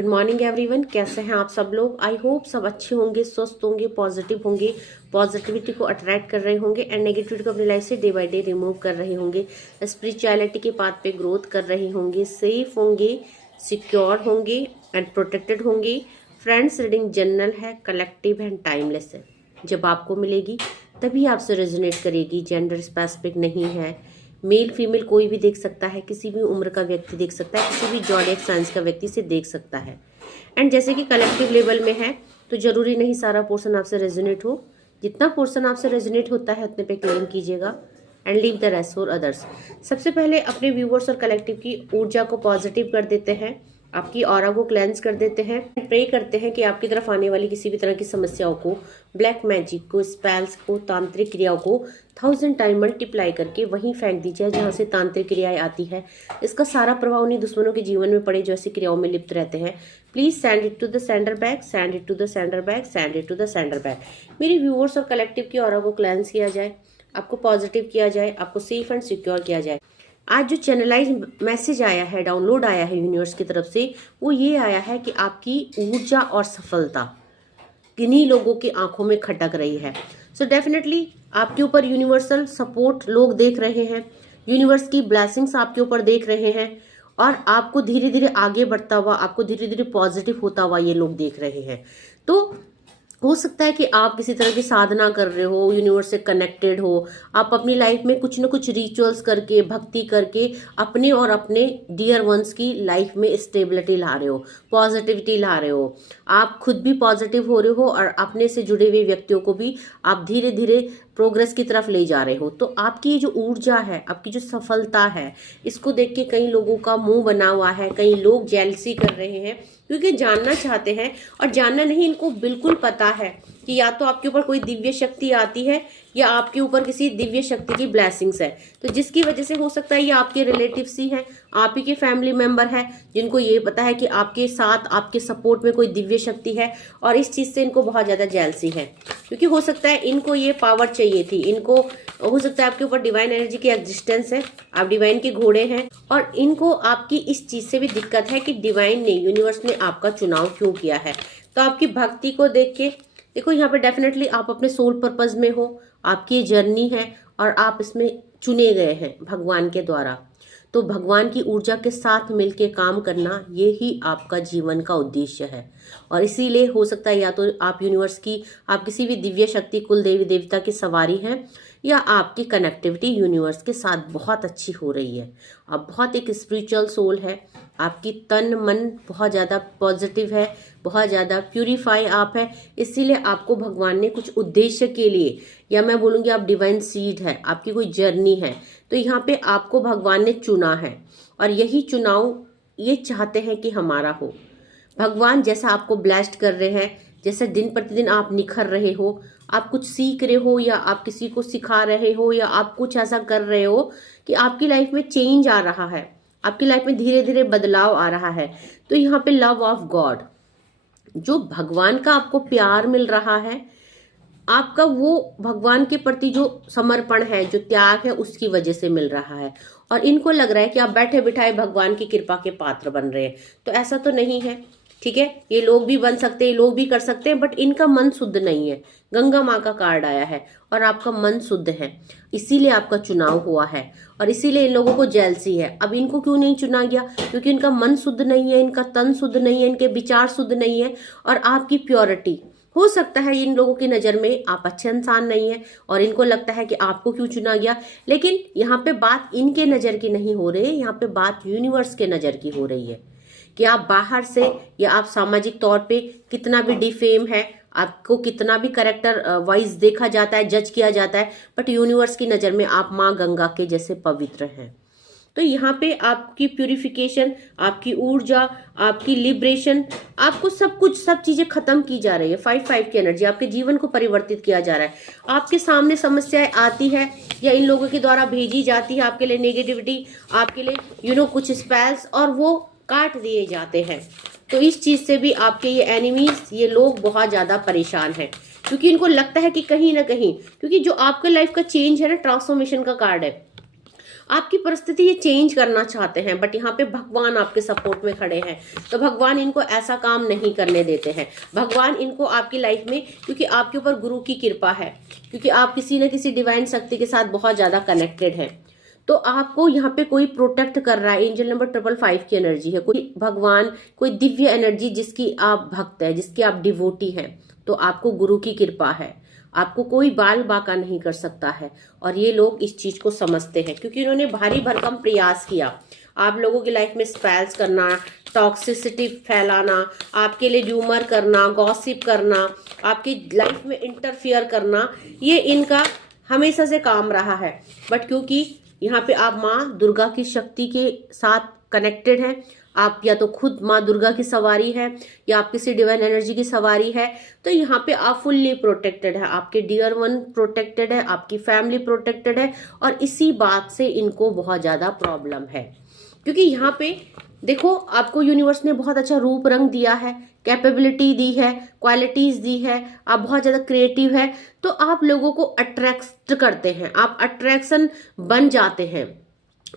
Good morning everyone, कैसे हैं आप सब लोग। आई होप सब अच्छे होंगे, स्वस्थ होंगे, पॉजिटिव होंगे, पॉजिटिविटी को अट्रैक्ट कर रहे होंगे एंड नेगेटिविटी को अपनी लाइफ से डे बाय डे रिमूव कर रहे होंगे, स्पिरिचुअलिटी के पाथ पे ग्रोथ कर रहे होंगे, सेफ होंगे, सिक्योर होंगे एंड प्रोटेक्टेड होंगे। फ्रेंड्स, रीडिंग जनरल है, कलेक्टिव एंड टाइमलेस है। जब आपको मिलेगी तभी आपसे रेजोनेट करेगी, जेंडर स्पेसिफिक नहीं है। मेल फीमेल कोई भी देख सकता है, किसी भी उम्र का व्यक्ति देख सकता है, किसी भी जॉडियक साइंस का व्यक्ति से देख सकता है। एंड जैसे कि कलेक्टिव लेवल में है तो जरूरी नहीं सारा पोर्शन आपसे रेजोनेट हो। जितना पोर्शन आपसे रेजोनेट होता है उतने पे क्लेम कीजिएगा and leave the rest for others. सबसे पहले अपने व्यूवर्स और कलेक्टिव की ऊर्जा को पॉजिटिव कर देते हैं, आपकी ऑरा को क्लेंस कर देते हैं, प्रे करते हैं कि आपकी तरफ आने वाली किसी भी तरह की समस्याओं को, ब्लैक मैजिक को, स्पेल्स को, तांत्रिक क्रियाओं को 1000 टाइम मल्टीप्लाई करके वहीं फेंक दीजिए जहां से तांत्रिक क्रियाएं आती है। इसका सारा प्रभाव उन्हीं दुश्मनों के जीवन में पड़े जो ऐसी क्रियाओं में लिप्त रहते हैं। Please send it to the sender bag, send it to the sender bag, send it to the sender bag. मेरे व्यूअर्स और कलेक्टिव की ऑरा को क्लेंस किया जाए, आपको पॉजिटिव किया जाए, आपको सेफ एंड सिक्योर किया जाए। आज जो चैनलाइज मैसेज आया है, डाउनलोड आया है यूनिवर्स की तरफ से, वो ये आया है कि आपकी ऊर्जा और सफलता किन्हीं लोगों की आंखों में खटक रही है। सो डेफिनेटली आपके ऊपर यूनिवर्सल सपोर्ट लोग देख रहे हैं, यूनिवर्स की ब्लेसिंग्स आपके ऊपर देख रहे हैं और आपको धीरे धीरे आगे बढ़ता हुआ, आपको धीरे धीरे पॉजिटिव होता हुआ ये लोग देख रहे हैं। तो हो सकता है कि आप किसी तरह की साधना कर रहे हो, यूनिवर्स से कनेक्टेड हो, आप अपनी लाइफ में कुछ न कुछ रिचुअल्स करके, भक्ति करके अपने और अपने डियर वंस की लाइफ में स्टेबिलिटी ला रहे हो, पॉजिटिविटी ला रहे हो। आप खुद भी पॉजिटिव हो रहे हो और अपने से जुड़े हुए व्यक्तियों को भी आप धीरे धीरे प्रोग्रेस की तरफ ले जा रहे हो। तो आपकी जो ऊर्जा है, आपकी जो सफलता है, इसको देख के कई लोगों का मुंह बना हुआ है, कई लोग जेलसी कर रहे हैं क्योंकि जानना चाहते हैं और जानना नहीं, इनको बिल्कुल पता है कि या तो आपके ऊपर कोई दिव्य शक्ति आती है या आपके ऊपर किसी दिव्य शक्ति की ब्लेसिंग्स है। तो जिसकी वजह से हो सकता है ये आपके रिलेटिव्स ही हैं, आप ही के फैमिली मेंबर है जिनको ये पता है कि आपके साथ, आपके सपोर्ट में कोई दिव्य शक्ति है और इस चीज से इनको बहुत ज्यादा जेलसी है। क्योंकि हो सकता है इनको ये पावर चाहिए थी, इनको हो सकता है आपके ऊपर डिवाइन एनर्जी की एग्जिस्टेंस है, आप डिवाइन के घोड़े हैं और इनको आपकी इस चीज से भी दिक्कत है कि डिवाइन ने, यूनिवर्स ने आपका चुनाव क्यों किया है। तो आपकी भक्ति को देख के देखो, यहाँ पे डेफिनेटली आप अपने सोल पर्पज में हो, आपकी ये जर्नी है और आप इसमें चुने गए हैं भगवान के द्वारा। तो भगवान की ऊर्जा के साथ मिलके काम करना, ये ही आपका जीवन का उद्देश्य है। और इसीलिए हो सकता है या तो आप यूनिवर्स की, आप किसी भी दिव्य शक्ति, कुल देवी देवता की सवारी हैं, या आपकी कनेक्टिविटी यूनिवर्स के साथ बहुत अच्छी हो रही है। आप बहुत एक स्पिरिचुअल सोल है, आपकी तन मन बहुत ज़्यादा पॉजिटिव है, बहुत ज़्यादा प्यूरीफाई आप है। इसीलिए आपको भगवान ने कुछ उद्देश्य के लिए, या मैं बोलूँगी आप डिवाइन सीड है, आपकी कोई जर्नी है, तो यहाँ पे आपको भगवान ने चुना है और यही चुनाव ये चाहते हैं कि हमारा हो। भगवान जैसा आपको ब्लेस्ड कर रहे हैं, जैसे दिन प्रतिदिन आप निखर रहे हो, आप कुछ सीख रहे हो या आप किसी को सिखा रहे हो या आप कुछ ऐसा कर रहे हो कि आपकी लाइफ में चेंज आ रहा है, आपकी लाइफ में धीरे धीरे बदलाव आ रहा है। तो यहाँ पे लव ऑफ गॉड, जो भगवान का आपको प्यार मिल रहा है, आपका वो भगवान के प्रति जो समर्पण है, जो त्याग है, उसकी वजह से मिल रहा है। और इनको लग रहा है कि आप बैठे बिठाए भगवान की कृपा के पात्र बन रहे हैं। तो ऐसा तो नहीं है, ठीक है। ये लोग भी बन सकते हैं, लोग भी कर सकते हैं, बट इनका मन शुद्ध नहीं है। गंगा माँ का कार्ड आया है और आपका मन शुद्ध है, इसीलिए आपका चुनाव हुआ है और इसीलिए इन लोगों को जेलसी है। अब इनको क्यों नहीं चुना गया? क्योंकि इनका मन शुद्ध नहीं है, इनका तन शुद्ध नहीं है, इनके विचार शुद्ध नहीं है और आपकी प्योरिटी, हो सकता है इन लोगों की नज़र में आप अच्छे इंसान नहीं है और इनको लगता है कि आपको क्यों चुना गया। लेकिन यहाँ पे बात इनके नज़र की नहीं हो रही है, यहाँ पे बात यूनिवर्स के नज़र की हो रही है कि आप बाहर से या आप सामाजिक तौर पे कितना भी डिफेम है, आपको कितना भी करेक्टर वाइज देखा जाता है, जज किया जाता है, बट यूनिवर्स की नज़र में आप माँ गंगा के जैसे पवित्र हैं। तो यहाँ पे आपकी प्यूरिफिकेशन, आपकी ऊर्जा, आपकी लिबरेशन, आपको सब कुछ, सब चीजें खत्म की जा रही है। 5-5 की एनर्जी आपके जीवन को परिवर्तित किया जा रहा है। आपके सामने समस्याएं आती है या इन लोगों के द्वारा भेजी जाती है आपके लिए नेगेटिविटी, आपके लिए कुछ स्पेल्स, और वो काट दिए जाते हैं। तो इस चीज से भी आपके ये एनिमीज, ये लोग बहुत ज्यादा परेशान हैं क्योंकि इनको लगता है कि कहीं ना कहीं, क्योंकि जो आपके लाइफ का चेंज है ना, ट्रांसफॉर्मेशन का कार्ड है, आपकी परिस्थिति ये चेंज करना चाहते हैं, बट यहाँ पे भगवान आपके सपोर्ट में खड़े हैं, तो भगवान इनको ऐसा काम नहीं करने देते हैं। भगवान इनको आपकी लाइफ में, क्योंकि आपके ऊपर गुरु की कृपा है, क्योंकि आप किसी न किसी डिवाइन शक्ति के साथ बहुत ज्यादा कनेक्टेड हैं, तो आपको यहाँ पे कोई प्रोटेक्ट कर रहा है। एंजल नंबर 555 की एनर्जी है, कोई भगवान, कोई दिव्य एनर्जी जिसकी आप भक्त है, जिसकी आप डिवोटी हैं, तो आपको गुरु की कृपा है, आपको कोई बाल बाका नहीं कर सकता है। और ये लोग इस चीज को समझते हैं, क्योंकि इन्होंने भारी भरकम प्रयास किया आप लोगों की लाइफ में स्पेल्स करना, टॉक्सिसिटी फैलाना, आपके लिए र्यूमर करना, गॉसिप करना, आपकी लाइफ में इंटरफियर करना, ये इनका हमेशा से काम रहा है। बट क्योंकि यहाँ पे आप माँ दुर्गा की शक्ति के साथ कनेक्टेड हैं, आप या तो खुद माँ दुर्गा की सवारी है या आप किसी डिवाइन एनर्जी की सवारी है, तो यहाँ पे आप फुल्ली प्रोटेक्टेड है, आपके डियर वन प्रोटेक्टेड है, आपकी फैमिली प्रोटेक्टेड है। और इसी बात से इनको बहुत ज्यादा प्रॉब्लम है, क्योंकि यहाँ पे देखो आपको यूनिवर्स ने बहुत अच्छा रूप रंग दिया है, कैपेबिलिटी दी है, क्वालिटीज दी है, आप बहुत ज्यादा क्रिएटिव है, तो आप लोगों को अट्रैक्ट करते हैं, आप अट्रैक्शन बन जाते हैं।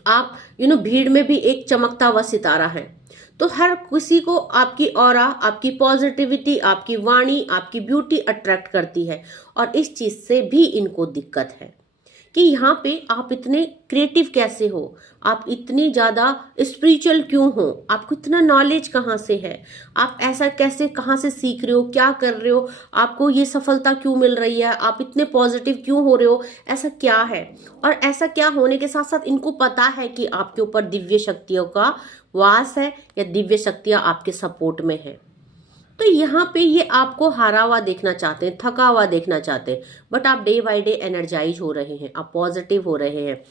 आप भीड़ में भी एक चमकता हुआ सितारा है, तो हर किसी को आपकी ऑरा, आपकी पॉजिटिविटी, आपकी वाणी, आपकी ब्यूटी अट्रैक्ट करती है। और इस चीज से भी इनको दिक्कत है कि यहाँ पे आप इतने क्रिएटिव कैसे हो, आप इतनी ज्यादा स्पिरिचुअल क्यों हो, आपको इतना नॉलेज कहाँ से है, आप ऐसा कैसे कहाँ से सीख रहे हो, क्या कर रहे हो, आपको ये सफलता क्यों मिल रही है, आप इतने पॉजिटिव क्यों हो रहे हो, ऐसा क्या है। और ऐसा क्या होने के साथ साथ इनको पता है कि आपके ऊपर दिव्य शक्तियों का वास है या दिव्य शक्तियां आपके सपोर्ट में है। तो यहाँ पे ये आपको हारा हुआ देखना चाहते हैं, थका हुआ देखना चाहते हैं, बट आप डे बाय डे एनर्जाइज हो रहे हैं, आप पॉजिटिव हो रहे हैं।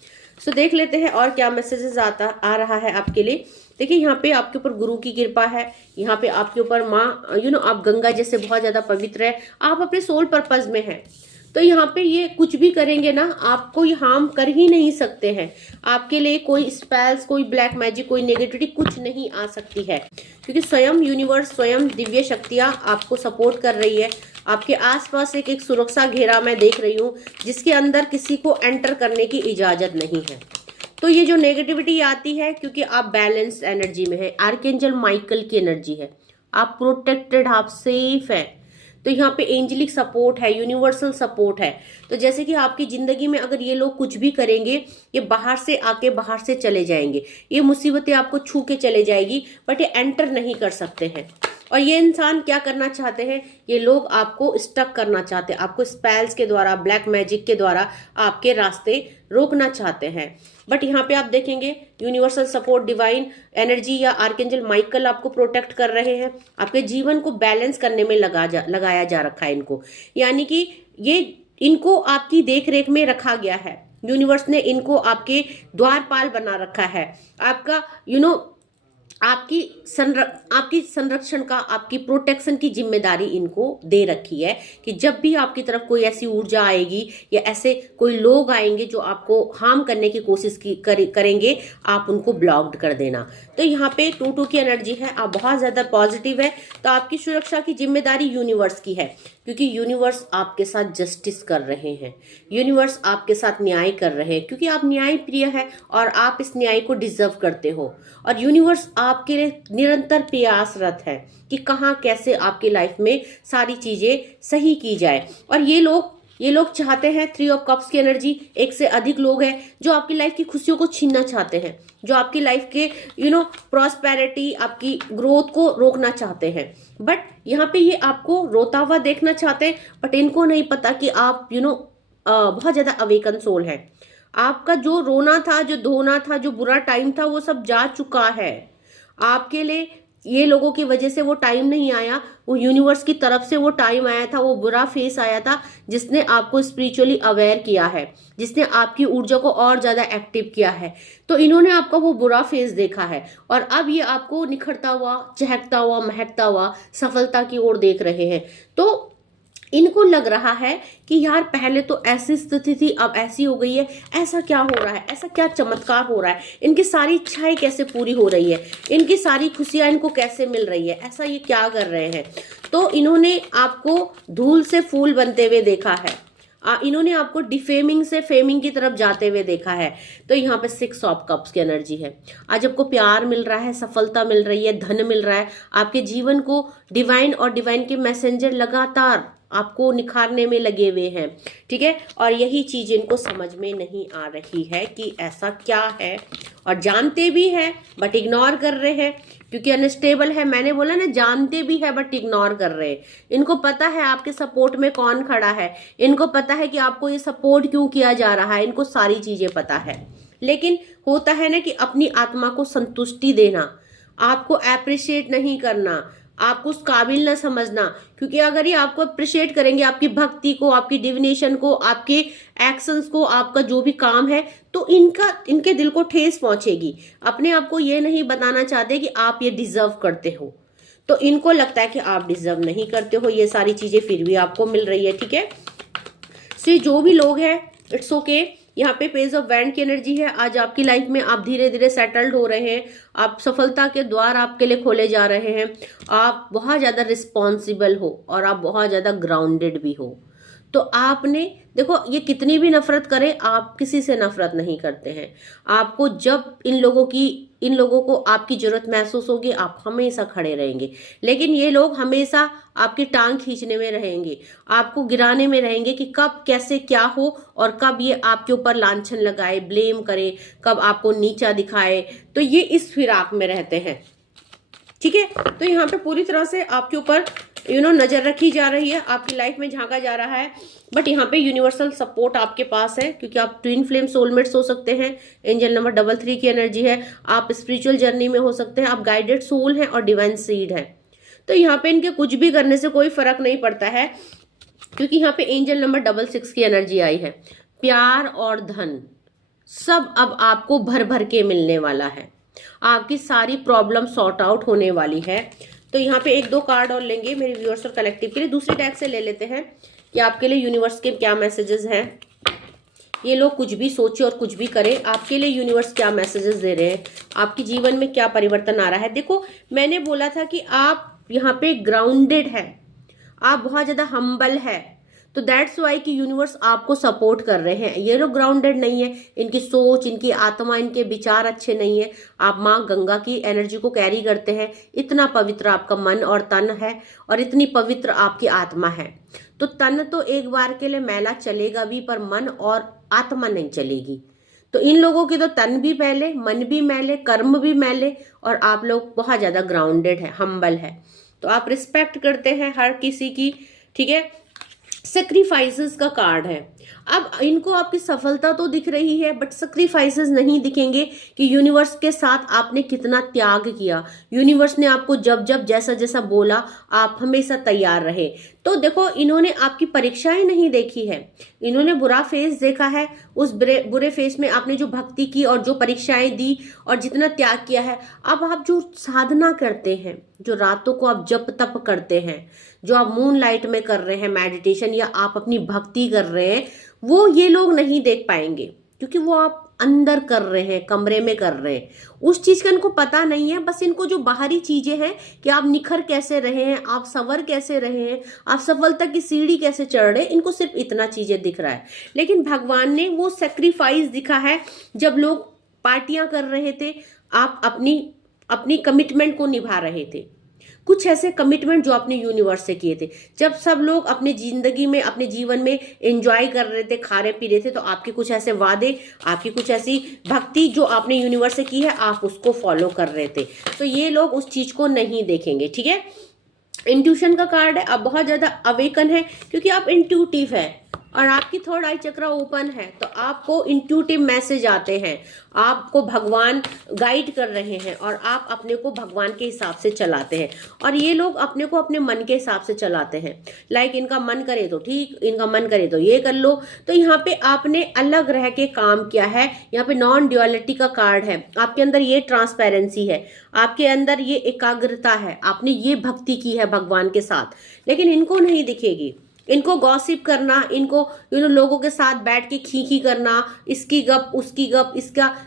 सो देख लेते हैं और क्या मैसेजेस आ रहा है आपके लिए। देखिए यहाँ पे आपके ऊपर गुरु की कृपा है, यहाँ पे आपके ऊपर माँ आप गंगा जैसे बहुत ज्यादा पवित्र है, आप अपने सोल पर्पज में है, तो यहाँ पे ये कुछ भी करेंगे ना, आपको ये हार्म कर ही नहीं सकते हैं। आपके लिए कोई स्पेल्स, कोई ब्लैक मैजिक, कोई नेगेटिविटी कुछ नहीं आ सकती है, क्योंकि स्वयं यूनिवर्स, स्वयं दिव्य शक्तियां आपको सपोर्ट कर रही है। आपके आसपास एक सुरक्षा घेरा मैं देख रही हूँ, जिसके अंदर किसी को एंटर करने की इजाजत नहीं है। तो ये जो नेगेटिविटी आती है, क्योंकि आप बैलेंस एनर्जी में है, आर्कएंजल माइकल की एनर्जी है, आप प्रोटेक्टेड, आप सेफ है, तो यहाँ पे एंजलिक सपोर्ट है, यूनिवर्सल सपोर्ट है। तो जैसे कि आपकी जिंदगी में अगर ये लोग कुछ भी करेंगे, ये बाहर से आके बाहर से चले जाएंगे, ये मुसीबतें आपको छू के चले जाएगी, बट ये एंटर नहीं कर सकते हैं। और ये इंसान क्या करना चाहते हैं, ये लोग आपको स्टक करना चाहते हैं, आपको स्पेल्स के द्वारा, ब्लैक मैजिक के द्वारा आपके रास्ते रोकना चाहते हैं। बट यहाँ पे आप देखेंगे यूनिवर्सल सपोर्ट, डिवाइन एनर्जी या आर्कएंजल माइकल आपको प्रोटेक्ट कर रहे हैं, आपके जीवन को बैलेंस करने में लगाया जा रखा है इनको, यानी कि ये इनको आपकी देख रेख में रखा गया है। यूनिवर्स ने इनको आपके द्वारपाल बना रखा है, आपका आपकी संरक्षण का, आपकी प्रोटेक्शन की जिम्मेदारी इनको दे रखी है कि जब भी आपकी तरफ कोई ऐसी ऊर्जा आएगी या ऐसे कोई लोग आएंगे जो आपको हार्म करने की कोशिश करेंगे, आप उनको ब्लॉक्ड कर देना। तो यहाँ पे 2-2 की एनर्जी है, आप बहुत ज्यादा पॉजिटिव है, तो आपकी सुरक्षा की जिम्मेदारी यूनिवर्स की है, क्योंकि यूनिवर्स आपके साथ जस्टिस कर रहे हैं, यूनिवर्स आपके साथ न्याय कर रहे हैं, क्योंकि आप न्याय प्रिय है और आप इस न्याय को डिजर्व करते हो। और यूनिवर्स आपके लिए निरंतर प्रयासरत है कि कहाँ कैसे आपकी लाइफ में सारी चीजें सही की जाए। और ये लोग चाहते हैं, 3 ऑफ कप्स की एनर्जी, एक से अधिक लोग हैं जो आपकी लाइफ की खुशियों को छीनना चाहते हैं, जो आपकी लाइफ के प्रॉस्पेरिटी, आपकी ग्रोथ को रोकना चाहते हैं। बट यहाँ पे ये आपको रोता हुआ देखना चाहते हैं, बट इनको नहीं पता कि आप बहुत ज्यादा अवेकन सोल है। आपका जो रोना था, जो धोना था, जो बुरा टाइम था, वो सब जा चुका है। आपके लिए ये लोगों की वजह से वो टाइम नहीं आया, वो यूनिवर्स की तरफ से वो टाइम आया था, वो बुरा फेस आया था, जिसने आपको स्पिरिचुअली अवेयर किया है, जिसने आपकी ऊर्जा को और ज्यादा एक्टिव किया है। तो इन्होंने आपका वो बुरा फेस देखा है और अब ये आपको निखरता हुआ, चहकता हुआ, महकता हुआ सफलता की ओर देख रहे हैं। तो इनको लग रहा है कि यार पहले तो ऐसी स्थिति थी, अब ऐसी हो गई है, ऐसा क्या हो रहा है, ऐसा क्या चमत्कार हो रहा है, इनकी सारी इच्छाएं कैसे पूरी हो रही है, इनकी सारी खुशियां इनको कैसे मिल रही है, ऐसा ये क्या कर रहे हैं। तो इन्होंने आपको धूल से फूल बनते हुए देखा है, इन्होंने आपको डिफेमिंग से फेमिंग की तरफ जाते हुए देखा है। तो यहाँ पे 6 ऑफ कप्स की एनर्जी है। आज आपको प्यार मिल रहा है, सफलता मिल रही है, धन मिल रहा है, आपके जीवन को डिवाइन और डिवाइन के मैसेंजर लगातार आपको निखारने में लगे हुए हैं, ठीक है। और यही चीज इनको समझ में नहीं आ रही है कि ऐसा क्या है, और जानते भी हैं बट इग्नोर कर रहे हैं क्योंकि अनस्टेबल है। मैंने बोला ना, जानते भी है बट इग्नोर कर रहे हैं। इनको पता है आपके सपोर्ट में कौन खड़ा है, इनको पता है कि आपको ये सपोर्ट क्यों किया जा रहा है, इनको सारी चीजें पता है। लेकिन होता है ना कि अपनी आत्मा को संतुष्टि देना, आपको अप्रिशिएट नहीं करना, आपको उस काबिल ना समझना, क्योंकि अगर ये आपको अप्रिशिएट करेंगे, आपकी भक्ति को, आपकी डिविनेशन को, आपके एक्शंस को, आपका जो भी काम है, तो इनके दिल को ठेस पहुंचेगी। अपने आप को ये नहीं बताना चाहते कि आप ये डिजर्व करते हो, तो इनको लगता है कि आप डिजर्व नहीं करते हो ये सारी चीजें, फिर भी आपको मिल रही है, ठीक है। सो जो भी लोग हैं, इट्स ओके। यहाँ पे पेज ऑफ वैंड की एनर्जी है। आज आपकी लाइफ में आप धीरे धीरे सेटल्ड हो रहे हैं, आप सफलता के द्वार आपके लिए खोले जा रहे हैं, आप बहुत ज्यादा रिस्पॉन्सिबल हो और आप बहुत ज्यादा ग्राउंडेड भी हो। तो आपने देखो, ये कितनी भी नफरत करे, आप किसी से नफरत नहीं करते हैं। आपको जब इन लोगों को आपकी जरूरत महसूस होगी, आप हमेशा खड़े रहेंगे। लेकिन ये लोग हमेशा आपकी टांग खींचने में रहेंगे, आपको गिराने में रहेंगे कि कब कैसे क्या हो, और कब ये आपके ऊपर लांछन लगाए, ब्लेम करे, कब आपको नीचा दिखाए। तो ये इस फिराक में रहते हैं, ठीक है। तो यहाँ पे पूरी तरह से आपके ऊपर नजर रखी जा रही है, आपकी लाइफ में झांका जा रहा है। बट यहाँ पे यूनिवर्सल सपोर्ट आपके पास है, क्योंकि आप ट्विन फ्लेम सोलमेट्स हो सकते हैं। एंजल नंबर 33 की एनर्जी है। आप स्पिरिचुअल जर्नी में हो सकते हैं, आप गाइडेड सोल हैं और डिवाइन सीड है। तो यहाँ पे इनके कुछ भी करने से कोई फर्क नहीं पड़ता है, क्योंकि यहाँ पे एंजल नंबर 66 की एनर्जी आई है। प्यार और धन सब अब आपको भर भर के मिलने वाला है, आपकी सारी प्रॉब्लम सॉर्ट आउट होने वाली है। तो यहाँ पे 1-2 कार्ड और लेंगे मेरे व्यूअर्स और कलेक्टिव के लिए। दूसरे टैग से ले लेते हैं कि आपके लिए यूनिवर्स के क्या मैसेजेस हैं। ये लोग कुछ भी सोचे और कुछ भी करें, आपके लिए यूनिवर्स क्या मैसेजेस दे रहे हैं, आपके जीवन में क्या परिवर्तन आ रहा है। देखो, मैंने बोला था कि आप यहाँ पे ग्राउंडेड है, आप बहुत ज्यादा हम्बल है, तो दैट्स वाई कि यूनिवर्स आपको सपोर्ट कर रहे हैं। ये लोग ग्राउंडेड नहीं है, इनकी सोच, इनकी आत्मा, इनके विचार अच्छे नहीं है। आप माँ गंगा की एनर्जी को कैरी करते हैं, इतना पवित्र आपका मन और तन है, और इतनी पवित्र आपकी आत्मा है। तो तन तो एक बार के लिए मैला चलेगा भी, पर मन और आत्मा नहीं चलेगी। तो इन लोगों के तो तन भी मैले, मन भी मैले, कर्म भी मैले, और आप लोग बहुत ज्यादा ग्राउंडेड है, हम्बल है। तो आप रिस्पेक्ट करते हैं हर किसी की, ठीक है। सेक्रीफाइसेस का कार्ड है। अब इनको आपकी सफलता तो दिख रही है, बट सेक्रीफाइसेस नहीं दिखेंगे कि यूनिवर्स के साथ आपने कितना त्याग किया। यूनिवर्स ने आपको जब जब जैसा जैसा बोला, आप हमेशा तैयार रहे। तो देखो, इन्होंने आपकी परीक्षाएं नहीं देखी है, इन्होंने बुरा फेस देखा है। उस बुरे फेस में आपने जो भक्ति की और जो परीक्षाएं दी और जितना त्याग किया है, अब आप जो साधना करते हैं, जो रातों को आप जप तप करते हैं, जो आप मून लाइट में कर रहे हैं मेडिटेशन, या आप अपनी भक्ति कर रहे हैं, वो ये लोग नहीं देख पाएंगे, क्योंकि वो आप अंदर कर रहे हैं, कमरे में कर रहे हैं। उस चीज का इनको पता नहीं है। बस इनको जो बाहरी चीजें हैं कि आप निखर कैसे रहे हैं, आप संवर कैसे रहे हैं, आप सफलता की सीढ़ी कैसे चढ़ रहे हैं, इनको सिर्फ इतना चीजें दिख रहा है। लेकिन भगवान ने वो सेक्रीफाइस दिखा है, जब लोग पार्टियां कर रहे थे, आप अपनी कमिटमेंट को निभा रहे थे। कुछ ऐसे कमिटमेंट जो आपने यूनिवर्स से किए थे, जब सब लोग अपने जिंदगी में, अपने जीवन में एंजॉय कर रहे थे, खा रहे पी रहे थे, तो आपके कुछ ऐसे वादे, आपकी कुछ ऐसी भक्ति जो आपने यूनिवर्स से की है, आप उसको फॉलो कर रहे थे। तो ये लोग उस चीज को नहीं देखेंगे, ठीक है। इंट्यूशन का कार्ड है। आप बहुत ज्यादा अवेकन है, क्योंकि आप इंट्यूटिव है और आपकी थर्ड आई चक्र ओपन है, तो आपको इंट्यूटिव मैसेज आते हैं, आपको भगवान गाइड कर रहे हैं, और आप अपने को भगवान के हिसाब से चलाते हैं। और ये लोग अपने को अपने मन के हिसाब से चलाते हैं। लाइक इनका मन करे तो ठीक, इनका मन करे तो ये कर लो। तो यहाँ पे आपने अलग रह के काम किया है। यहाँ पे नॉन ड्युअलिटी का कार्ड है। आपके अंदर ये ट्रांसपेरेंसी है, आपके अंदर ये एकाग्रता है, आपने ये भक्ति की है भगवान के साथ। लेकिन इनको नहीं दिखेगी। इनको गॉसिप करना, इनको लोगों के साथ बैठ के खीखी करना, इसकी गप उसकी गप,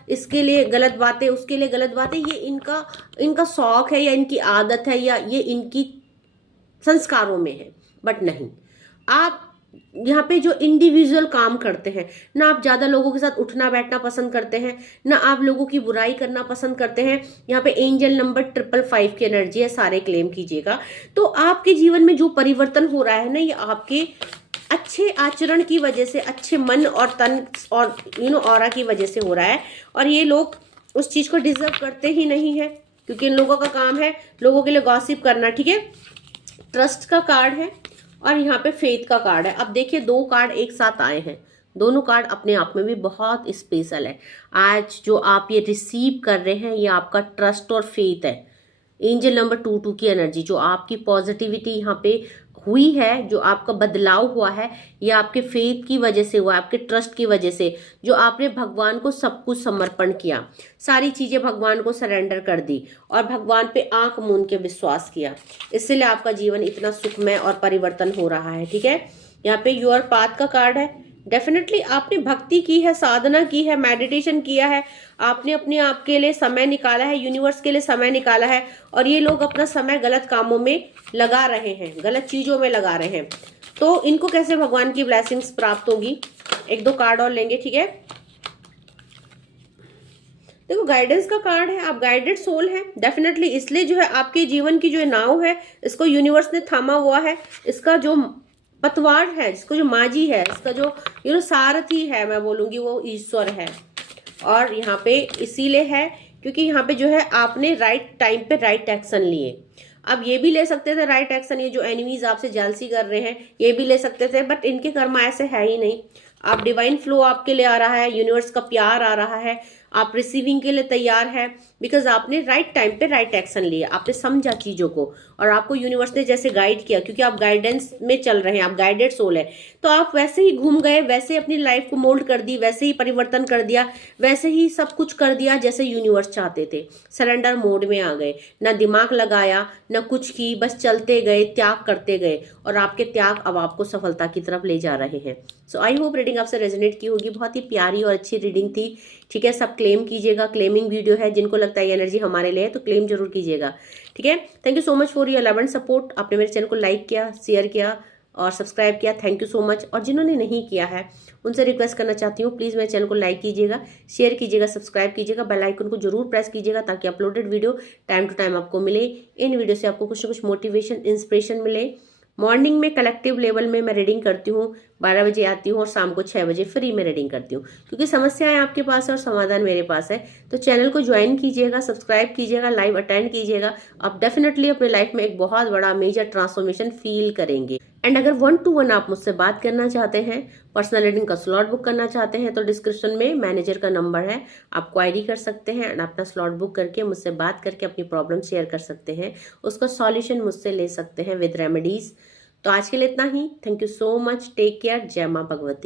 इसके लिए गलत बातें, उसके लिए गलत बातें, ये इनका शौक है, या इनकी आदत है, या ये इनकी संस्कारों में है। बट नहीं, आप यहाँ पे जो इंडिविजुअल काम करते हैं ना, आप ज्यादा लोगों के साथ उठना बैठना पसंद करते हैं, ना आप लोगों की बुराई करना पसंद करते हैं। यहाँ पे एंजल नंबर 555 की एनर्जी है, सारे क्लेम कीजिएगा। तो आपके जीवन में जो परिवर्तन हो रहा है ना, ये आपके अच्छे आचरण की वजह से, अच्छे मन और तन और ऑरा की वजह से हो रहा है। और ये लोग उस चीज को डिजर्व करते ही नहीं है, क्योंकि इन लोगों का काम है लोगों के लिए गॉसिप करना, ठीक है। ट्रस्ट का कार्ड है और यहाँ पे फेथ का कार्ड है। अब देखिए 2 कार्ड एक साथ आए हैं, दोनों कार्ड अपने आप में भी बहुत स्पेशल है। आज जो आप ये रिसीव कर रहे हैं, ये आपका ट्रस्ट और फेथ है। एंजल नंबर 22 की एनर्जी, जो आपकी पॉजिटिविटी यहाँ पे हुई है, जो आपका बदलाव हुआ है, ये आपके फेथ की वजह से हुआ, आपके ट्रस्ट की वजह से, जो आपने भगवान को सब कुछ समर्पण किया, सारी चीजें भगवान को सरेंडर कर दी और भगवान पे आंख मूंद के विश्वास किया। इसलिए आपका जीवन इतना सुखमय और परिवर्तन हो रहा है, ठीक है। यहाँ पे योर पाथ का कार्ड है। डेफिनेटली आपने भक्ति की है, साधना की है, मेडिटेशन किया है, आपने अपने आप के लिए समय निकाला है, यूनिवर्स के लिए समय निकाला है। और ये लोग अपना समय गलत कामों में लगा रहे हैं, गलत चीजों में लगा रहे हैं, तो इनको कैसे भगवान की ब्लेसिंग्स प्राप्त होगी। 1-2 कार्ड और लेंगे, ठीक है। देखो गाइडेंस का कार्ड है, आप गाइडेड सोल हैं डेफिनेटली, इसलिए जो है आपके जीवन की जो नाव है, इसको यूनिवर्स ने थामा हुआ है। इसका जो पतवार है, जिसको जो माजी है, इसका जो सारथी है, मैं बोलूंगी वो ईश्वर है। और यहाँ पे इसीलिए है क्योंकि यहाँ पे जो है आपने राइट टाइम पे राइट एक्शन लिए। अब ये भी ले सकते थे राइट एक्शन, ये जो एनिमीज आपसे जेलसी कर रहे हैं ये भी ले सकते थे, बट इनके कर्म ऐसे है ही नहीं। आप डिवाइन फ्लो आपके लिए आ रहा है, यूनिवर्स का प्यार आ रहा है, आप रिसीविंग के लिए तैयार है, बिकॉज आपने राइट टाइम पे राइट एक्शन लिया, आपने समझा चीजों को और आपको यूनिवर्स ने जैसे गाइड किया, क्योंकि आप गाइडेंस में चल रहे हैं, आप गाइडेड सोल है, तो आप वैसे ही घूम गए, वैसे ही अपनी लाइफ को मोल्ड कर दी, वैसे ही परिवर्तन कर दिया, वैसे ही सब कुछ कर दिया जैसे यूनिवर्स चाहते थे। सरेंडर मोड में आ गए, ना दिमाग लगाया ना कुछ की, बस चलते गए, त्याग करते गए और आपके त्याग अब आपको सफलता की तरफ ले जा रहे हैं। सो आई होप रीडिंग आपसे रेजोनेट की होगी, बहुत ही प्यारी और अच्छी रीडिंग थी, ठीक है। सब क्लेम कीजिएगा, क्लेमिंग वीडियो है, जिनको लगता है ये एनर्जी हमारे लिए है तो क्लेम जरूर कीजिएगा, ठीक है। Thank you so much for your love and support. आपने मेरे चैनल को लाइक किया, शेयर किया और सब्सक्राइब किया, थैंक यू सो मच। और जिन्होंने नहीं किया है उनसे रिक्वेस्ट करना चाहती हूँ, प्लीज़ मेरे चैनल को लाइक कीजिएगा, शेयर कीजिएगा, सब्सक्राइब कीजिएगा, बेल आइकन को जरूर प्रेस कीजिएगा ताकि uploaded video time to time आपको मिले। इन वीडियो से आपको कुछ ना कुछ मोटिवेशन, इंस्पिरेशन मिले। मॉर्निंग में कलेक्टिव लेवल में मैं रीडिंग करती हूँ, 12 बजे आती हूँ और शाम को 6 बजे फ्री में रीडिंग करती हूँ, क्योंकि समस्याएं आपके पास है और समाधान मेरे पास है। तो चैनल को ज्वाइन कीजिएगा, सब्सक्राइब कीजिएगा, लाइव अटेंड कीजिएगा, आप डेफिनेटली अपने लाइफ में एक बहुत बड़ा मेजर ट्रांसफॉर्मेशन फील करेंगे। एंड अगर 1-to-1 आप मुझसे बात करना चाहते हैं, पर्सनल रीडिंग का स्लॉट बुक करना चाहते हैं, तो डिस्क्रिप्शन में मैनेजर का नंबर है, आप क्वायरी कर सकते हैं एंड अपना स्लॉट बुक करके मुझसे बात करके अपनी प्रॉब्लम शेयर कर सकते हैं, उसका सॉल्यूशन मुझसे ले सकते हैं विद रेमेडीज। तो आज के लिए इतना ही, thank you so much, take care, जय माँ भगवती।